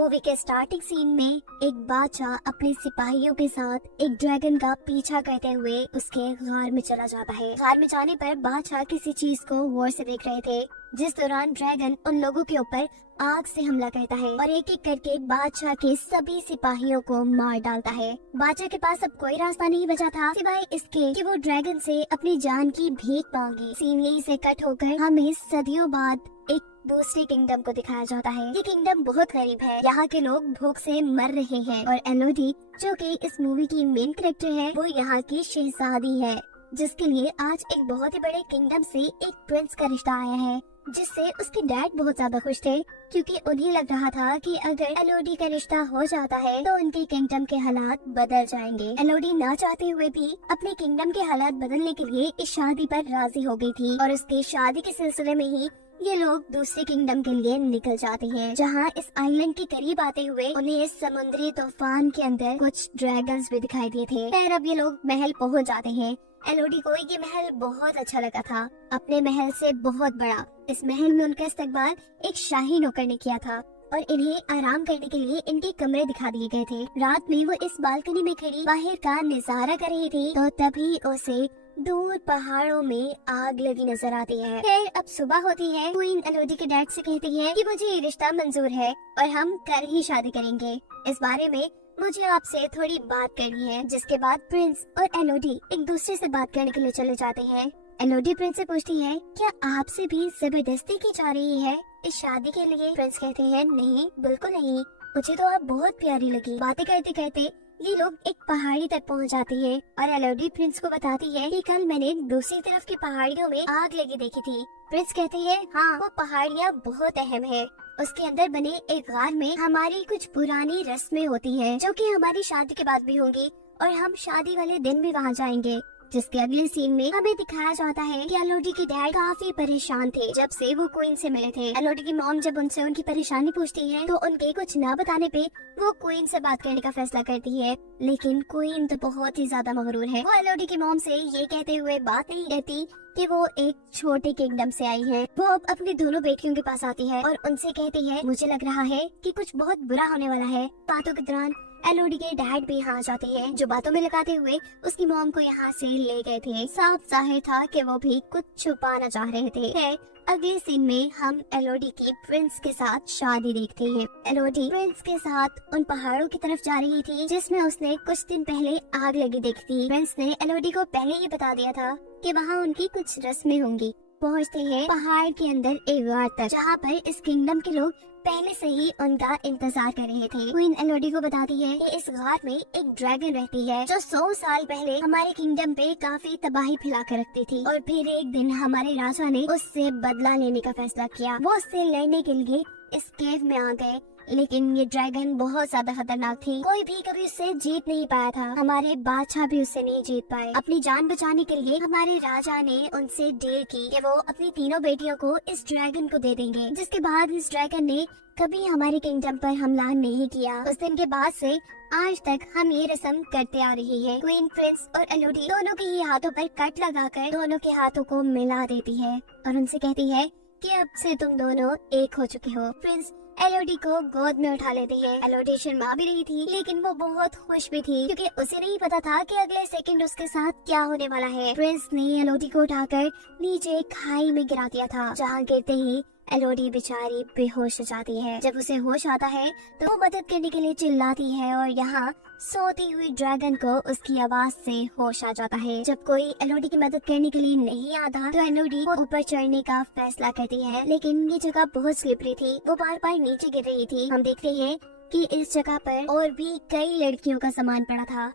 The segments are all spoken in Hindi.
मूवी के स्टार्टिंग सीन में एक बादशाह अपने सिपाहियों के साथ एक ड्रैगन का पीछा करते हुए उसके गार में चला जाता है। गार में जाने पर बादशाह किसी चीज को गौर से देख रहे थे, जिस दौरान ड्रैगन उन लोगों के ऊपर आग से हमला करता है और एक एक करके बादशाह के सभी सिपाहियों को मार डालता है। बादशाह के पास अब कोई रास्ता नहीं बचा था सिवाय इसके कि वो ड्रैगन से अपनी जान की भीख मांगे। सीन यहीं से कट होकर हमें सदियों बाद एक दूसरे किंगडम को दिखाया जाता है। ये किंगडम बहुत गरीब है, यहाँ के लोग भूख से मर रहे हैं और एलोडी जो कि इस मूवी की मेन कैरेक्टर है, वो यहाँ की शहजादी है, जिसके लिए आज एक बहुत ही बड़े किंगडम से एक प्रिंस का रिश्ता आया है, जिससे उसके डैड बहुत ज्यादा खुश थे क्योंकि उन्हें लग रहा था कि अगर एलोडी का रिश्ता हो जाता है तो उनके किंगडम के हालात बदल जाएंगे। एलोडी ना चाहते हुए भी अपने किंगडम के हालात बदलने के लिए इस शादी पर राजी हो गई थी और उसके शादी के सिलसिले में ही ये लोग दूसरे किंगडम के लिए निकल जाते हैं, जहाँ इस आइलैंड के करीब आते हुए उन्हें इस समुद्री तूफान के अंदर कुछ ड्रैगन्स भी दिखाई दिए थे। फिर अब ये लोग महल पहुँच जाते हैं। एलोडी को ये महल बहुत अच्छा लगा था, अपने महल से बहुत बड़ा। इस महल में उनका इस्तकबाल एक शाही नौकर ने किया था और इन्हें आराम करने के लिए इनके कमरे दिखा दिए गए थे। रात में वो इस बालकनी में खड़ी बाहर का नजारा कर रही थी तो तभी उसे दूर पहाड़ों में आग लगी नजर आती है। फिर अब सुबह होती है। क्वीन एलोडी के डैड से कहती है कि मुझे ये रिश्ता मंजूर है और हम कल ही शादी करेंगे। इस बारे में मुझे आपसे थोड़ी बात करनी है। जिसके बाद प्रिंस और एलोडी एक दूसरे से बात करने के लिए चले जाते हैं। एलोडी प्रिंस से पूछती है, क्या आपसे भी जबरदस्ती की जा रही है इस शादी के लिए? प्रिंस कहते हैं, नहीं बिल्कुल नहीं, मुझे तो आप बहुत प्यारी लगी। बातें करते करते ये लोग एक पहाड़ी तक पहुंच जाती है और एलोडी प्रिंस को बताती है कि कल मैंने दूसरी तरफ की पहाड़ियों में आग लगी देखी थी। प्रिंस कहते हैं, हाँ वो पहाड़ियाँ बहुत अहम है, उसके अंदर बने एक गार में हमारी कुछ पुरानी रस्में होती है जो कि हमारी शादी के बाद भी होंगी और हम शादी वाले दिन भी वहाँ जाएंगे। जिसके अगले सीन में हमें दिखाया जाता है कि एलोडी के डैड काफी परेशान थे जब से वो क्वीन से मिले थे। एलोडी की मॉम जब उनसे उनकी परेशानी पूछती है तो उनके कुछ न बताने पे वो क्वीन से बात करने का फैसला करती है, लेकिन क्वीन तो बहुत ही ज्यादा मगरूर है। वो एलोडी की मॉम से ये कहते हुए बात नहीं करती कि वो एक छोटे किंगडम से आई है। वो अब अपनी दोनों बेटियों के पास आती है और उनसे कहती है, मुझे लग रहा है कि कुछ बहुत बुरा होने वाला है। बातों के दौरान एलोडी के डैड भी यहाँ जाते हैं, जो बातों में लगाते हुए उसकी मॉम को यहाँ से ले गए थे। साफ जाहिर था कि वो भी कुछ छुपाना चाह रहे थे। फिर अगले सीन में हम एलोडी की प्रिंस के साथ शादी देखते हैं। एलोडी प्रिंस के साथ उन पहाड़ों की तरफ जा रही थी जिसमें उसने कुछ दिन पहले आग लगी देखी थी। प्रिंस ने एलोडी को पहले ही बता दिया था कि वहाँ उनकी कुछ रस्में होंगी। पहुँचते हैं पहाड़ के अंदर एक गार तक, जहाँ पर इस किंगडम के लोग पहले से ही उनका इंतजार कर रहे थे। क्वीन एलोडी को बताती है कि इस गार में एक ड्रैगन रहती है जो 100 साल पहले हमारे किंगडम पे काफी तबाही फैला कर रखती थी और फिर एक दिन हमारे राजा ने उससे बदला लेने का फैसला किया। वो उससे लड़ने के लिए इस केव में आ गए, लेकिन ये ड्रैगन बहुत ज्यादा खतरनाक थी, कोई भी कभी उससे जीत नहीं पाया था। हमारे बादशाह भी उससे नहीं जीत पाए। अपनी जान बचाने के लिए हमारे राजा ने उनसे डील की कि वो अपनी तीनों बेटियों को इस ड्रैगन को दे देंगे। जिसके बाद इस ड्रैगन ने कभी हमारे किंगडम पर हमला नहीं किया। उस दिन के बाद से आज तक हम ये रस्म करते आ रही है। क्वीन प्रिंस और एलोडी दोनों के ही हाथों पर कट लगाकर दोनों के हाथों को मिला देती है और उनसे कहती है कि अब से तुम दोनों एक हो चुके हो। प्रिंस एलोडी को गोद में उठा लेती है। एलोडी शर्मा भी रही थी, लेकिन वो बहुत खुश भी थी क्योंकि उसे नहीं पता था कि अगले सेकंड उसके साथ क्या होने वाला है। प्रिंस ने एलोडी को उठाकर नीचे खाई में गिरा दिया था, जहाँ गिरते ही एलोडी बेचारी बेहोश हो जाती है। जब उसे होश आता है तो वो मदद करने के लिए चिल्लाती है और यहाँ सोती हुई ड्रैगन को उसकी आवाज से होश आ जाता है। जब कोई एलोडी की मदद करने के लिए नहीं आता तो एलोडी ऊपर चढ़ने का फैसला करती है, लेकिन ये जगह बहुत स्लिपरी थी, वो बार बार नीचे गिर रही थी। हम देखते हैं कि इस जगह पर और भी कई लड़कियों का सामान पड़ा था।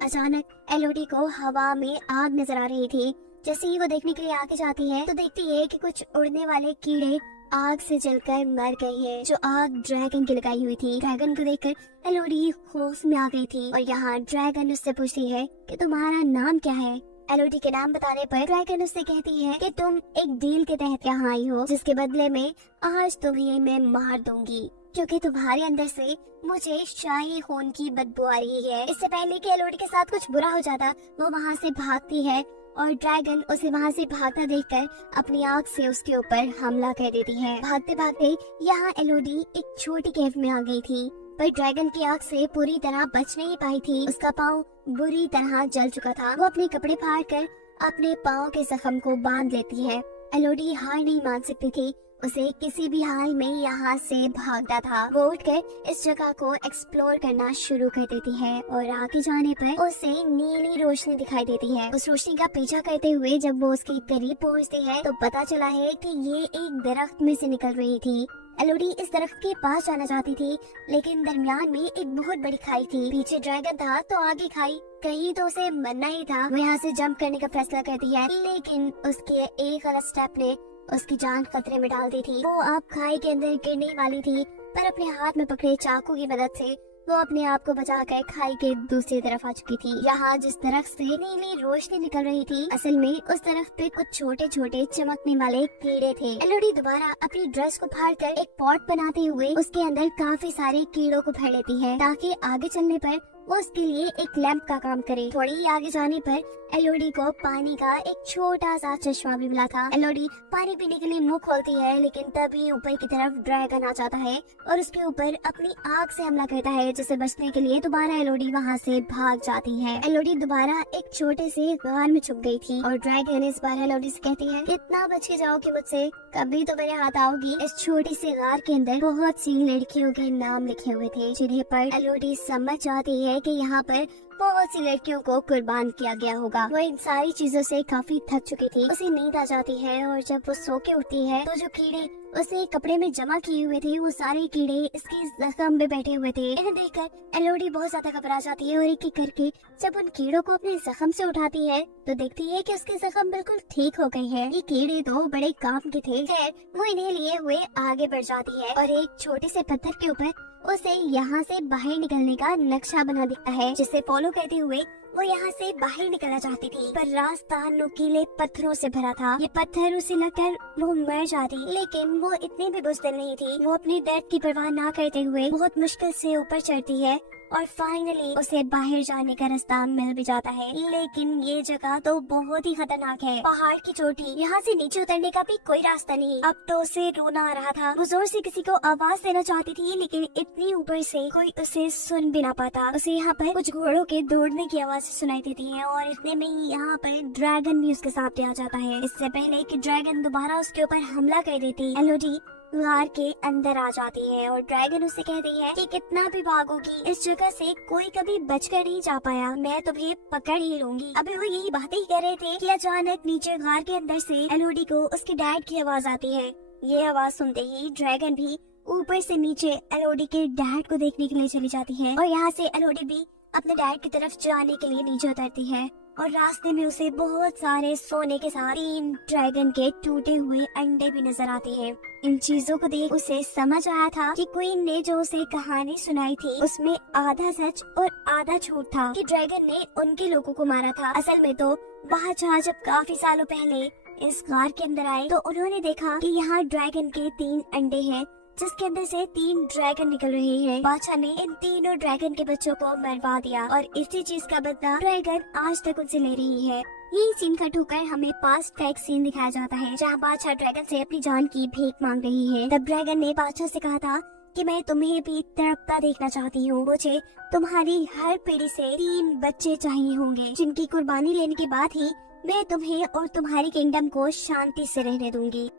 अचानक एलोडी को हवा में आग नजर आ रही थी। जैसे ही वो देखने के लिए आगे जाती है तो देखती है कि कुछ उड़ने वाले कीड़े आग से जलकर मर गई है, जो आग ड्रैगन की लगाई हुई थी। ड्रैगन को देखकर एलोडी खौफ में आ गई थी और यहाँ ड्रैगन उससे पूछती है कि तुम्हारा नाम क्या है। एलोडी के नाम बताने पर ड्रैगन उससे कहती है कि तुम एक डील के तहत यहाँ आई हो, जिसके बदले में आज तुम्हें मैं मार दूंगी क्योंकि तुम्हारे अंदर से मुझे शाही खून की बदबू आ रही है। इससे पहले कि एलोडी के साथ कुछ बुरा हो जाता, वो वहाँ से भागती है और ड्रैगन उसे वहाँ से भागता देखकर अपनी आग से उसके ऊपर हमला कर देती है। भागते भागते यहाँ एलोडी एक छोटी केव में आ गई थी, पर ड्रैगन की आग से पूरी तरह बच नहीं पाई थी। उसका पाँव बुरी तरह जल चुका था। वो अपने कपड़े फाड़कर अपने पाँव के जख्म को बांध लेती है। एलोडी हार नहीं मान सकती थी, उसे किसी भी हाल में यहाँ से भागना था। वो उठकर इस जगह को एक्सप्लोर करना शुरू कर देती है और आगे जाने पर उसे नीली रोशनी दिखाई देती है। उस रोशनी का पीछा करते हुए जब वो उसके करीब पहुँचती है तो पता चला है कि ये एक दरख्त में से निकल रही थी। एलोडी इस दरख्त के पास जाना चाहती थी, लेकिन दरमियान में एक बहुत बड़ी खाई थी। पीछे ड्रैगन था तो आगे खाई, कहीं तो उसे मरना ही था। वो यहाँ से जंप करने का फैसला करती है, लेकिन उसके एक गलत स्टेप ने उसकी जान खतरे में डाल दी थी। वो अब खाई के अंदर गिरने वाली थी, पर अपने हाथ में पकड़े चाकू की मदद से वो अपने आप को बचाकर खाई के दूसरी तरफ आ चुकी थी। यहाँ जिस दरख्त से नीली रोशनी निकल रही थी, असल में उस दरख्त पे कुछ छोटे छोटे चमकने वाले कीड़े थे। एलोडी दोबारा अपनी ड्रेस को फाड़कर एक पॉट बनाते हुए उसके अंदर काफी सारे कीड़ों को भर लेती है, ताकि आगे चलने पर वो उसके लिए एक लैंप का काम करे। थोड़ी आगे जाने पर एलोडी को पानी का एक छोटा सा चश्मा भी मिला था। एलोडी पानी पीने के लिए मुंह खोलती है, लेकिन तभी ऊपर की तरफ ड्रैगन आ जाता है और उसके ऊपर अपनी आग से हमला करता है, जिसे बचने के लिए दोबारा एलोडी वहाँ से भाग जाती है। एलोडी दोबारा एक छोटे से गार में छुप गई थी और ड्रैगन इस बार एलोडी से कहती है, कितना बच के जाओगी मुझसे, कभी तो मेरे हाथ आओगी। इस छोटी सी गार के अंदर बहुत सी लड़कियों के नाम लिखे हुए थे, जिन्हें पर एलोडी समझ जाती है कि यहाँ पर बहुत सी लड़कियों को कुर्बान किया गया होगा। वो इन सारी चीजों से काफी थक चुकी थी। उसे नींद आ जाती है और जब वो सो के उठती है तो जो कीड़े उसे कपड़े में जमा किए हुए थे, वो सारे कीड़े इसके जख्म में बैठे हुए थे। इन्हें देखकर एलोडी बहुत ज्यादा घबरा जाती है और एक एक करके जब उन कीड़ों को अपने जख्म से उठाती है तो देखती है कि उसके जख्म बिल्कुल ठीक हो गए हैं। ये कीड़े तो बड़े काम के थे। खैर वो इन्हें लिए हुए आगे बढ़ जाती है और एक छोटे से पत्थर के ऊपर उसे यहाँ से बाहर निकलने का नक्शा बना दिखता है, जिसे फॉलो करते हुए वो यहाँ से बाहर निकलना चाहती थी, पर रास्ता नुकीले पत्थरों से भरा था। ये पत्थर उसे लगकर वो मर जाती, लेकिन वो इतनी भी बुज़दिल नहीं थी। वो अपनी दर्द की परवाह ना करते हुए बहुत मुश्किल से ऊपर चढ़ती है और फाइनली उसे बाहर जाने का रास्ता मिल भी जाता है। लेकिन ये जगह तो बहुत ही खतरनाक है। पहाड़ की चोटी, यहाँ से नीचे उतरने का भी कोई रास्ता नहीं। अब तो उसे रोना आ रहा था। वो जोर से किसी को आवाज देना चाहती थी, लेकिन इतनी ऊपर से कोई उसे सुन भी ना पाता। उसे यहाँ पर कुछ घोड़ों के दौड़ने की आवाज सुनाई देती है और इतने में ही यहाँ पर ड्रैगन भी उसके सामने आ जाता है। इससे पहले कि ड्रैगन दोबारा उसके ऊपर हमला कर देती, एलोडी गार के अंदर आ जाती है और ड्रैगन उससे कहती है कि कितना भी भागोगी, इस जगह से कोई कभी बचकर नहीं जा पाया, मैं तुम्हें पकड़ ही लूंगी। अभी वो यही बातें ही कर रहे थे कि अचानक नीचे गार के अंदर से एलोडी को उसके डैड की आवाज आती है। ये आवाज सुनते ही ड्रैगन भी ऊपर से नीचे एलोडी के डैड को देखने के लिए चली जाती है और यहाँ से एलोडी भी अपने डैड की तरफ जाने के लिए नीचे उतरती है और रास्ते में उसे बहुत सारे सोने के साथ 3 ड्रैगन के टूटे हुए अंडे भी नजर आते हैं। इन चीजों को देख उसे समझ आया था कि क्वीन ने जो उसे कहानी सुनाई थी उसमें आधा सच और आधा झूठ था, कि ड्रैगन ने उनके लोगों को मारा था। असल में तो बादशाह जब काफी सालों पहले इस गार के अंदर आए तो उन्होंने देखा कि यहाँ ड्रैगन के 3 अंडे हैं, जिसके अंदर से 3 ड्रैगन निकल रहे हैं। बादशाह ने इन तीनों ड्रैगन के बच्चों को मरवा दिया और इसी चीज का बदला ड्रैगन आज तक उनसे ले रही है। यही सीन कट होकर हमें पास्ट का एक सीन दिखाया जाता है, जहाँ बादशाह ड्रैगन से अपनी जान की भीख मांग रही है। तब ड्रैगन ने बादशाह से कहा था कि मैं तुम्हें भी तड़पता देखना चाहती हूँ, मुझे तुम्हारी हर पीढ़ी से 3 बच्चे चाहिए होंगे, जिनकी कुर्बानी लेने के बाद ही मैं तुम्हें और तुम्हारी किंगडम को शांति से रहने दूंगी।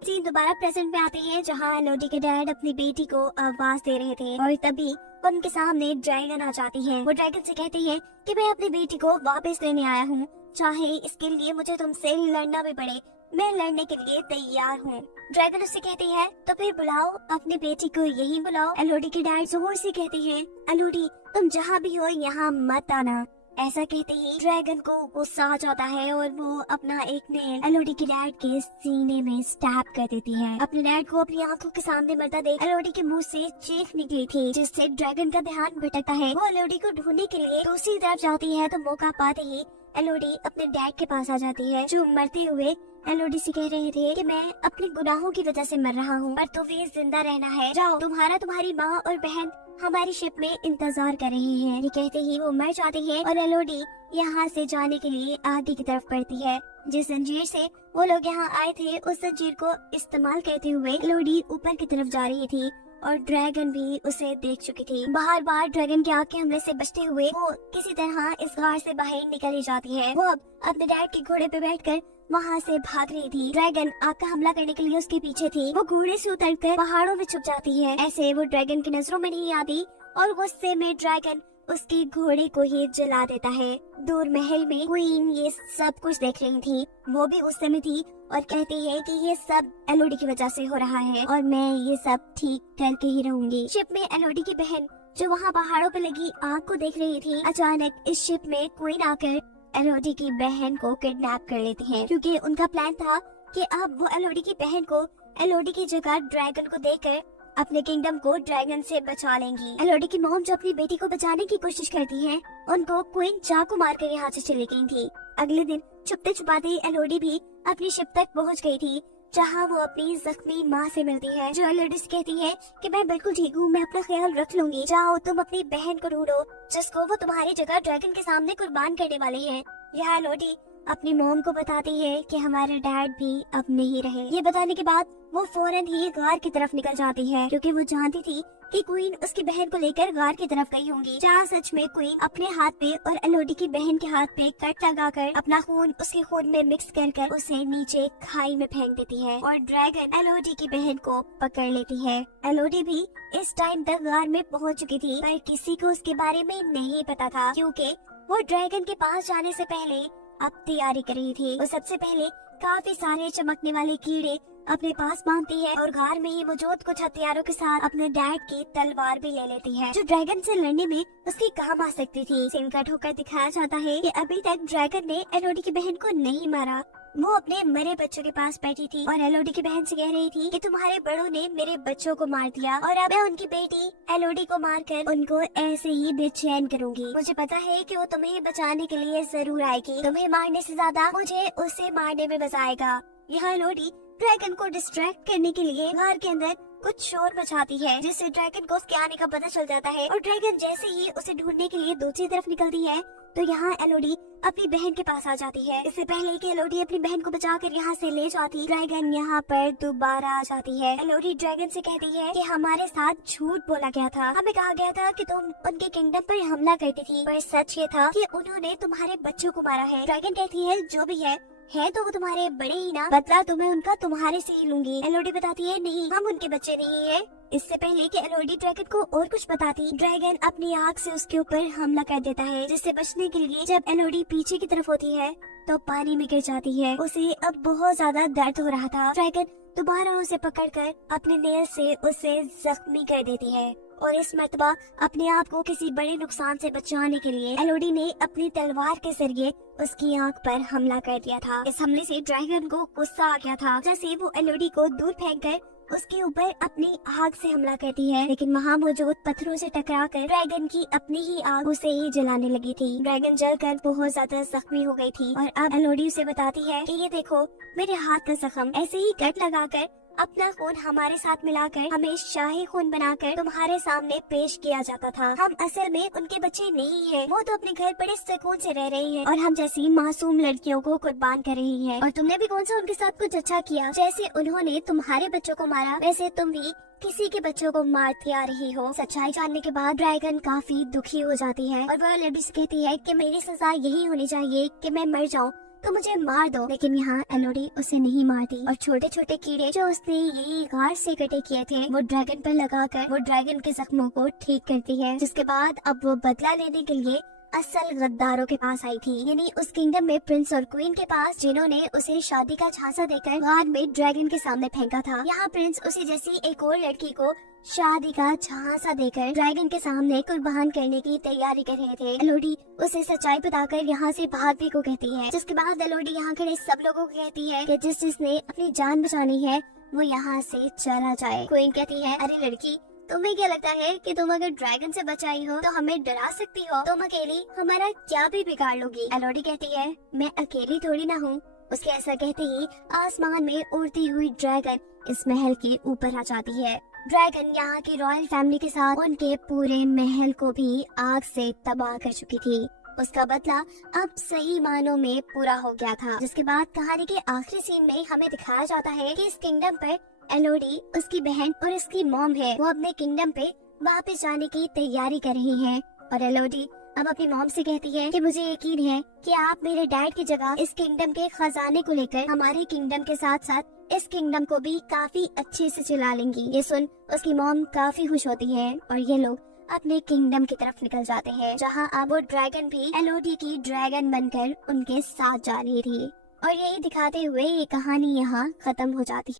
सीन दोबारा प्रेजेंट में आते हैं, जहाँ एलोडी के डैड अपनी बेटी को आवाज दे रहे थे और तभी उनके सामने ड्रैगन आ जाती है। वो ड्रैगन से कहती है कि मैं अपनी बेटी को वापस लेने आया हूँ, चाहे इसके लिए मुझे तुमसे लड़ना भी पड़े, मैं लड़ने के लिए तैयार हूँ। ड्रैगन उससे कहती है तो फिर बुलाओ, अपनी बेटी को यहीं बुलाओ। एलोडी के डैड जोर से कहते हैं, एलोडी तुम जहाँ भी हो यहाँ मत आना। ऐसा कहते ही ड्रैगन को गुस्सा आ जाता है और वो अपना एक नेल एलोडी के डैड के सीने में स्टैब कर देती है। अपने डैड को अपनी आंखों के सामने मरता देख एलोडी के मुंह से चीख निकली थी, जिससे ड्रैगन का ध्यान भटकता है। वो एलोडी को ढूंढने के लिए दूसरी तरफ जाती है तो मौका पाते ही एलोडी अपने डैड के पास आ जाती है, जो मरते हुए एलोडी से कह रहे थे कि मैं अपने गुनाहों की वजह से मर रहा हूँ, पर तुम्हें जिंदा रहना है। जाओ, तुम्हारी माँ और बहन हमारी शिप में इंतजार कर रही हैं। ये कहते ही वो मर जाती है और एलोडी यहाँ से जाने के लिए आगे की तरफ बढ़ती है। जिस जंजीर से वो लोग यहाँ आए थे, उस जंजीर को इस्तेमाल करते हुए एलोडी ऊपर की तरफ जा रही थी और ड्रैगन भी उसे देख चुकी थी। बार बार ड्रैगन के आग के हमले से बचते हुए वो किसी तरह इस गार से बाहर निकली जाती है। वो अब अपने डैड के घोड़े पे बैठकर वहाँ से भाग रही थी। ड्रैगन आग का हमला करने के लिए उसके पीछे थी। वो घोड़े से उतरकर पहाड़ों में छुप जाती है। ऐसे वो ड्रैगन की नजरों में नहीं आती और गुस्से में ड्रैगन उसके घोड़े को ही जला देता है। दूर महल में क्वीन ये सब कुछ देख रही थी। वो भी उस समय थी और कहती है कि ये सब एलोडी की वजह से हो रहा है और मैं ये सब ठीक करके ही रहूंगी। शिप में एलोडी की बहन जो वहाँ पहाड़ों पे लगी आग को देख रही थी, अचानक इस शिप में क्वीन आकर एलोडी की बहन को किडनैप कर लेती है, क्योंकि उनका प्लान था कि अब वो एलोडी की बहन को एलोडी की जगह ड्रैगन को देकर अपने किंगडम को ड्रैगन से बचा लेंगी। एलोडी की मॉम जो अपनी बेटी को बचाने की कोशिश करती है, उनको क्वीन चाकू मारकर यहाँ से चली गई थी। अगले दिन छुपते छुपाते एलोडी भी अपनी शिप तक पहुँच गई थी, जहाँ वो अपनी जख्मी माँ से मिलती है, जो एलोडी से कहती है कि मैं बिल्कुल ठीक हूँ, मैं अपना ख्याल रख लूंगी। जाओ, तुम अपनी बहन को ढूंढो जिसको वो तुम्हारी जगह ड्रैगन के सामने कुर्बान करने वाले हैं। यह एलोडी अपनी मॉम को बताती है कि हमारे डैड भी अब नहीं रहे। ये बताने के बाद वो फौरन ही गार की तरफ निकल जाती है, क्योंकि वो जानती थी कि क्वीन उसकी बहन को लेकर गार की तरफ गई होंगी। जहाँ सच में क्वीन अपने हाथ पे और एलोडी की बहन के हाथ पे कट लगाकर अपना खून उसके खून में मिक्स कर उसे नीचे खाई में फेंक देती है और ड्रैगन एलोडी की बहन को पकड़ लेती है। एलोडी भी इस टाइम तक गार में पहुँच चुकी थी, पर किसी को उसके बारे में नहीं पता था, क्योंकि वो ड्रैगन के पास जाने से पहले अब तैयारी कर रही थी। वो सबसे पहले काफी सारे चमकने वाले कीड़े अपने पास बांधती है और गार में ही मौजूद कुछ हथियारों के साथ अपने डैड की तलवार भी ले लेती है, जो ड्रैगन से लड़ने में उसकी काम आ सकती थी। सीन कट होकर दिखाया जाता है कि अभी तक ड्रैगन ने एलोडी की बहन को नहीं मारा। वो अपने मरे बच्चों के पास बैठी थी और एलोडी की बहन से कह रही थी कि तुम्हारे बड़ों ने मेरे बच्चों को मार दिया और अब मैं उनकी बेटी एलोडी को मारकर उनको ऐसे ही बेचैन करूंगी। मुझे पता है कि वो तुम्हें बचाने के लिए जरूर आएगी। तुम्हें मारने से ज्यादा मुझे उसे मारने में मजा आएगा। यहाँ एलोडी ड्रैगन को डिस्ट्रैक्ट करने के लिए घर के अंदर कुछ शोर मचाती है, जिससे ड्रैगन को उसके आने का पता चल जाता है और ड्रैगन जैसे ही उसे ढूंढने के लिए दूसरी तरफ निकलती है, तो यहाँ एलोडी अपनी बहन के पास आ जाती है। इससे पहले कि एलोडी अपनी बहन को बचाकर यहाँ से ले जाती, ड्रैगन यहाँ पर दोबारा आ जाती है। एलोडी ड्रैगन से कहती है कि हमारे साथ झूठ बोला गया था, हमें कहा गया था कि तुम उनके किंगडम पर हमला करती थी, पर सच ये था कि उन्होंने तुम्हारे बच्चों को मारा है। ड्रैगन कहती है जो भी है तो वो तुम्हारे बड़े ही ना, बदला तो मैं उनका तुम्हारे से ही लूंगी। एलोडी बताती है नहीं, हम उनके बच्चे नहीं है। इससे पहले कि एलोडी ड्रैगन को और कुछ बताती, ड्रैगन अपनी आग से उसके ऊपर हमला कर देता है, जिससे बचने के लिए जब एलोडी पीछे की तरफ होती है तो पानी में गिर जाती है। उसे अब बहुत ज्यादा दर्द हो रहा था। ड्रैगन दोबारा उसे पकड़कर अपने नेल से उसे जख्मी कर देती है और इस मर्तबा अपने आप को किसी बड़े नुकसान से बचाने के लिए एलोडी ने अपनी तलवार के जरिए उसकी आंख पर हमला कर दिया था। इस हमले से ड्रैगन को गुस्सा आ गया था, जैसे वो एलोडी को दूर फेंककर उसके ऊपर अपनी आग से हमला करती है, लेकिन वहाँ मौजूद पत्थरों से टकराकर ड्रैगन की अपनी ही आग उसे ही जलाने लगी थी। ड्रैगन जलकर बहुत ज्यादा जख्मी हो गई थी और अब एलोडी उसे बताती है कि ये देखो मेरे हाथ का जख्म, ऐसे ही कट लगाकर अपना खून हमारे साथ मिलाकर हमें शाही खून बनाकर तुम्हारे सामने पेश किया जाता था। हम असल में उनके बच्चे नहीं हैं, वो तो अपने घर बड़े सुकून से रह रही हैं और हम जैसी मासूम लड़कियों को कुर्बान कर रही हैं। और तुमने भी कौन सा उनके साथ कुछ अच्छा किया? जैसे उन्होंने तुम्हारे बच्चों को मारा, वैसे तुम भी किसी के बच्चों को मारती आ रही हो। सच्चाई जानने के बाद ड्रैगन काफी दुखी हो जाती है और वह एलोडी से कहती है कि मेरी सजा यही होनी चाहिए कि मैं मर जाऊँ तो मुझे मार दो। लेकिन यहाँ एलोडी उसे नहीं मारती और छोटे छोटे कीड़े जो उसने यही गार से इकट्ठे किए थे वो ड्रैगन पर लगाकर वो ड्रैगन के जख्मों को ठीक करती है, जिसके बाद अब वो बदला लेने के लिए असल गद्दारों के पास आई थी, यानी उस किंगडम में प्रिंस और क्वीन के पास, जिन्होंने उसे शादी का झांसा देकर गार में ड्रैगन के सामने फेंका था। यहाँ प्रिंस उसे जैसी एक और लड़की को शादी का झांसा देकर ड्रैगन के सामने कुर्बान करने की तैयारी कर रहे थे। एलोडी उसे सच्चाई बताकर यहाँ से भागने को कहती है, जिसके बाद एलोडी यहाँ खड़े सब लोगों को कहती है कि जिसने अपनी जान बचानी है वो यहाँ से चला जाए। क्वीन कहती है अरे लड़की, तुम्हें क्या लगता है कि तुम अगर ड्रैगन से बचाई हो तो हमें डरा सकती हो? तुम अकेली हमारा क्या भी बिगाड़ लोगी। एलोडी कहती है मैं अकेली थोड़ी ना हूँ। उसके ऐसा कहते ही आसमान में उड़ती हुई ड्रैगन इस महल के ऊपर आ जाती है। ड्रैगन यहाँ की रॉयल फैमिली के साथ उनके पूरे महल को भी आग से तबाह कर चुकी थी। उसका बदला अब सही मानों में पूरा हो गया था। जिसके बाद कहानी के आखिरी सीन में हमें दिखाया जाता है कि इस किंगडम पर एलोडी, उसकी बहन और उसकी मॉम है, वो अपने किंगडम पे वापस जाने की तैयारी कर रही हैं। और एलोडी अब अपनी मॉम से कहती है कि मुझे यकीन है कि आप मेरे डैड की जगह इस किंगडम के खजाने को लेकर हमारे किंगडम के साथ साथ इस किंगडम को भी काफी अच्छे से चला लेंगी। ये सुन उसकी मॉम काफी खुश होती है और ये लोग अपने किंगडम की तरफ निकल जाते हैं, जहां अब वो ड्रैगन भी एलोडी की ड्रैगन बनकर उनके साथ जा रही थी। और यही दिखाते हुए ये कहानी यहाँ खत्म हो जाती है।